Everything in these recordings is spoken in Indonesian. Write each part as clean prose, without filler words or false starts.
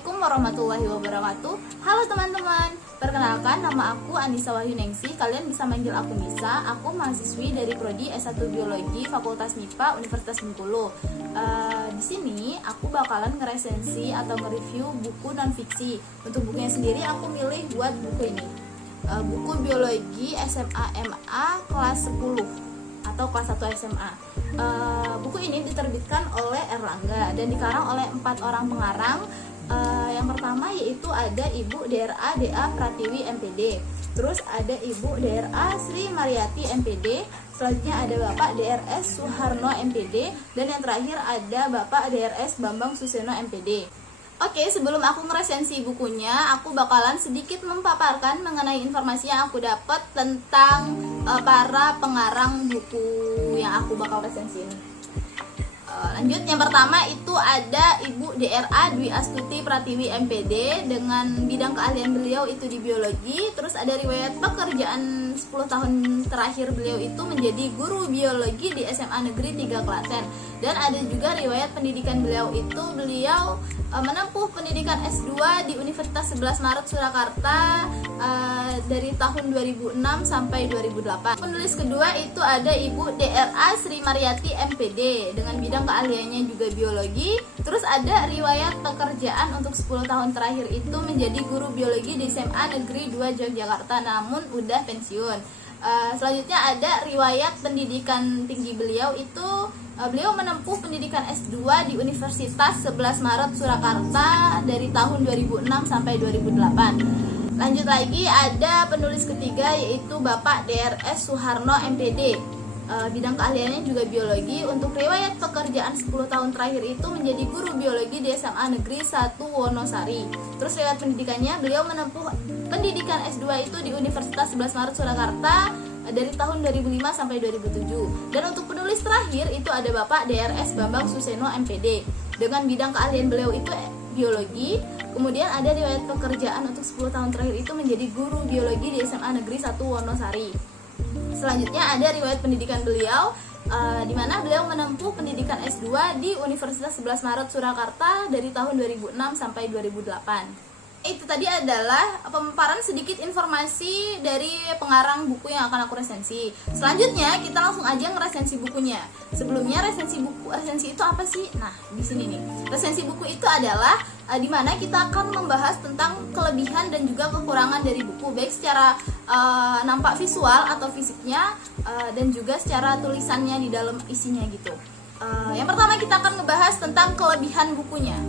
Assalamualaikum warahmatullahi wabarakatuh. Halo teman-teman, perkenalkan nama aku Anissa Wahyuningsih. Kalian bisa manggil aku Nisa. Aku mahasiswi dari Prodi S1 Biologi Fakultas MIPA Universitas Bengkulu. Di sini aku bakalan ngeresensi atau nge-review buku non-fiksi. Untuk bukunya sendiri aku milih buat buku ini, buku Biologi SMA MA kelas 10 atau kelas 1 SMA. Buku ini diterbitkan oleh Erlangga dan dikarang oleh 4 orang pengarang. Yang pertama yaitu ada Ibu DRA DA Pratiwi MPD, terus ada Ibu DRA Sri Mariati MPD, selanjutnya ada Bapak DRS Suharno MPD, dan yang terakhir ada Bapak DRS Bambang Suseno MPD. Oke, sebelum aku ngeresensi bukunya, aku bakalan sedikit memaparkan mengenai informasi yang aku dapat tentang para pengarang buku yang aku bakal resensi ini. Lanjut, yang pertama itu ada Ibu DRA Dwi Astuti Pratiwi MPD dengan bidang keahlian beliau itu di biologi. Terus ada riwayat pekerjaan 10 tahun terakhir beliau itu menjadi guru biologi di SMA Negeri 3 Klaten. Dan ada juga riwayat pendidikan beliau itu beliau menempuh pendidikan S2 di Universitas 11 Maret Surakarta dari tahun 2006 sampai 2008. Penulis kedua itu ada Ibu DRA Sri Mariati MPD dengan bidang keahliannya juga biologi. Terus ada riwayat pekerjaan untuk 10 tahun terakhir itu menjadi guru biologi di SMA Negeri 2 Yogyakarta, namun udah pensiun. Selanjutnya ada riwayat pendidikan tinggi beliau itu beliau menempuh pendidikan S2 di Universitas 11 Maret Surakarta dari tahun 2006 sampai 2008. Lanjut lagi ada penulis ketiga yaitu Bapak DRS Suharno MPD. Bidang keahliannya juga biologi. Untuk riwayat pekerjaan 10 tahun terakhir itu menjadi guru biologi di SMA Negeri 1 Wonosari. Terus riwayat pendidikannya beliau menempuh pendidikan S2 itu di Universitas 11 Maret Surakarta dari tahun 2005 sampai 2007. Dan untuk penulis terakhir itu ada Bapak DRS Bambang Suseno MPD dengan bidang keahlian beliau itu biologi. Kemudian ada riwayat pekerjaan untuk 10 tahun terakhir itu menjadi guru biologi di SMA Negeri 1 Wonosari. Selanjutnya ada riwayat pendidikan beliau di mana beliau menempuh pendidikan S2 di Universitas 11 Maret Surakarta dari tahun 2006 sampai 2008. Itu tadi adalah pemaparan sedikit informasi dari pengarang buku yang akan aku resensi. Selanjutnya kita langsung aja ngeresensi bukunya. Sebelumnya resensi itu apa sih? Nah, di sini nih. Resensi buku itu adalah di mana kita akan membahas tentang kelebihan dan juga kekurangan dari buku, baik secara nampak visual atau fisiknya dan juga secara tulisannya di dalam isinya gitu. Yang pertama kita akan ngebahas tentang kelebihan bukunya.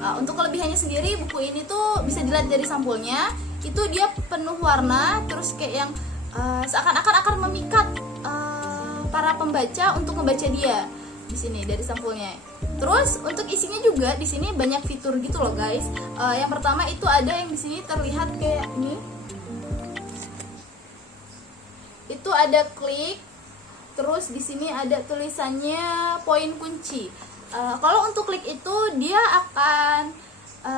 Untuk kelebihannya sendiri, buku ini tuh bisa dilihat dari sampulnya, itu dia penuh warna, terus kayak yang seakan-akan akan memikat para pembaca untuk membaca dia di sini dari sampulnya. Terus untuk isinya juga di sini banyak fitur gitu loh guys. Yang pertama itu ada yang di sini terlihat kayak ini, itu ada klik, terus di sini ada tulisannya poin kunci. Kalau untuk klik itu dia akan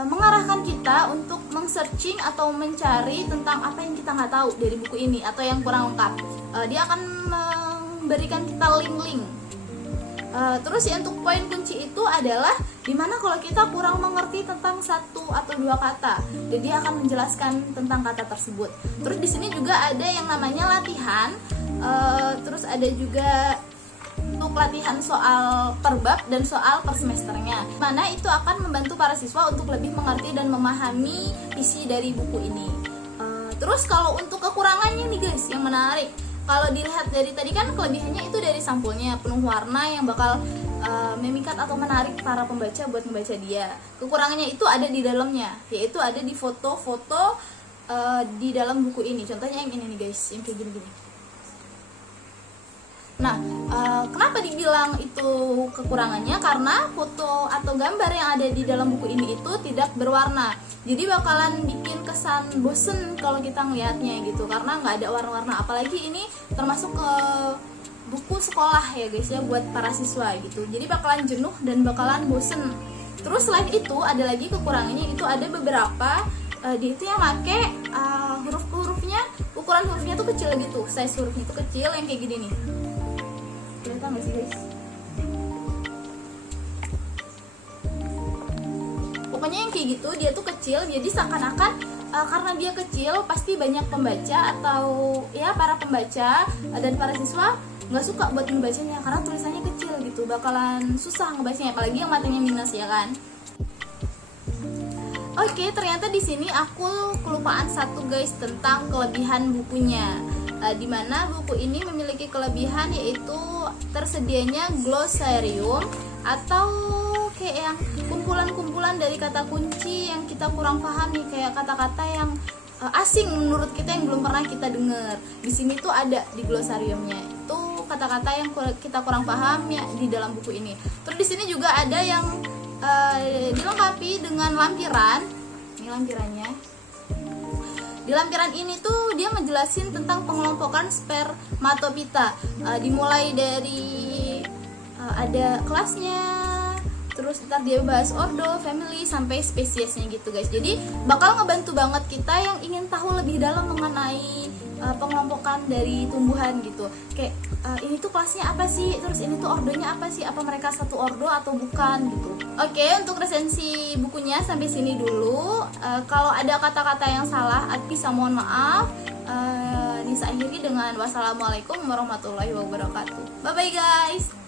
mengarahkan kita untuk meng-searching atau mencari tentang apa yang kita nggak tahu dari buku ini atau yang kurang lengkap. Dia akan memberikan kita link-link. Terus ya untuk poin kunci itu adalah dimana kalau kita kurang mengerti tentang satu atau dua kata, jadi dia akan menjelaskan tentang kata tersebut. Terus di sini juga ada yang namanya latihan. Terus ada juga untuk latihan soal per bab dan soal per semesternya, mana itu akan membantu para siswa untuk lebih mengerti dan memahami isi dari buku ini. Terus kalau untuk kekurangannya nih guys, yang menarik, kalau dilihat dari tadi kan kelebihannya itu dari sampulnya penuh warna yang bakal memikat atau menarik para pembaca buat membaca dia. Kekurangannya itu ada di dalamnya, yaitu ada di foto-foto di dalam buku ini. Contohnya yang ini nih guys, yang kayak gini-gini. Nah, kenapa dibilang itu kekurangannya? Karena foto atau gambar yang ada di dalam buku ini itu tidak berwarna. Jadi bakalan bikin kesan bosen kalau kita ngelihatnya gitu, karena nggak ada warna-warna. Apalagi ini termasuk ke buku sekolah ya guys ya, buat para siswa gitu. Jadi bakalan jenuh dan bakalan bosen. Terus selain itu ada lagi kekurangannya, itu ada beberapa dia itu yang make huruf-hurufnya, ukuran hurufnya tuh kecil gitu, size hurufnya tuh kecil yang kayak gini nih. Kelihatan gak sih guys? pokoknya yang kayak gitu. Dia tuh kecil, jadi seakan-akan karena dia kecil pasti banyak pembaca atau ya para pembaca dan para siswa nggak suka buat membacanya karena tulisannya kecil gitu, bakalan susah ngebacanya, apalagi yang matanya minus ya kan. Oke, ternyata di sini aku kelupaan satu guys tentang kelebihan bukunya. Dimana buku ini memiliki kelebihan yaitu tersedianya glossarium atau kayak yang kumpulan-kumpulan dari kata kunci yang kita kurang paham nih, kayak kata-kata yang asing menurut kita yang belum pernah kita dengar. Di sini tuh ada di glossariumnya itu kata-kata yang kita kurang paham ya di dalam buku ini. Terus di sini juga ada yang dilengkapi dengan lampiran. Ini lampirannya. Di lampiran ini tuh dia ngejelasin tentang pengelompokan spermatopita. Dimulai dari ada kelasnya, terus ntar dia bahas ordo, family, sampai spesiesnya gitu guys. Jadi bakal ngebantu banget kita yang ingin tahu lebih dalam mengenai pengelompokan dari tumbuhan gitu. Kayak ini tuh kelasnya apa sih, terus ini tuh ordonya apa sih, apa mereka satu ordo atau bukan gitu. Oke, untuk resensi bukunya sampai sini dulu. Kalau ada kata-kata yang salah, bisa mohon maaf. Nisa akhiri dengan wassalamualaikum warahmatullahi wabarakatuh. Bye bye guys.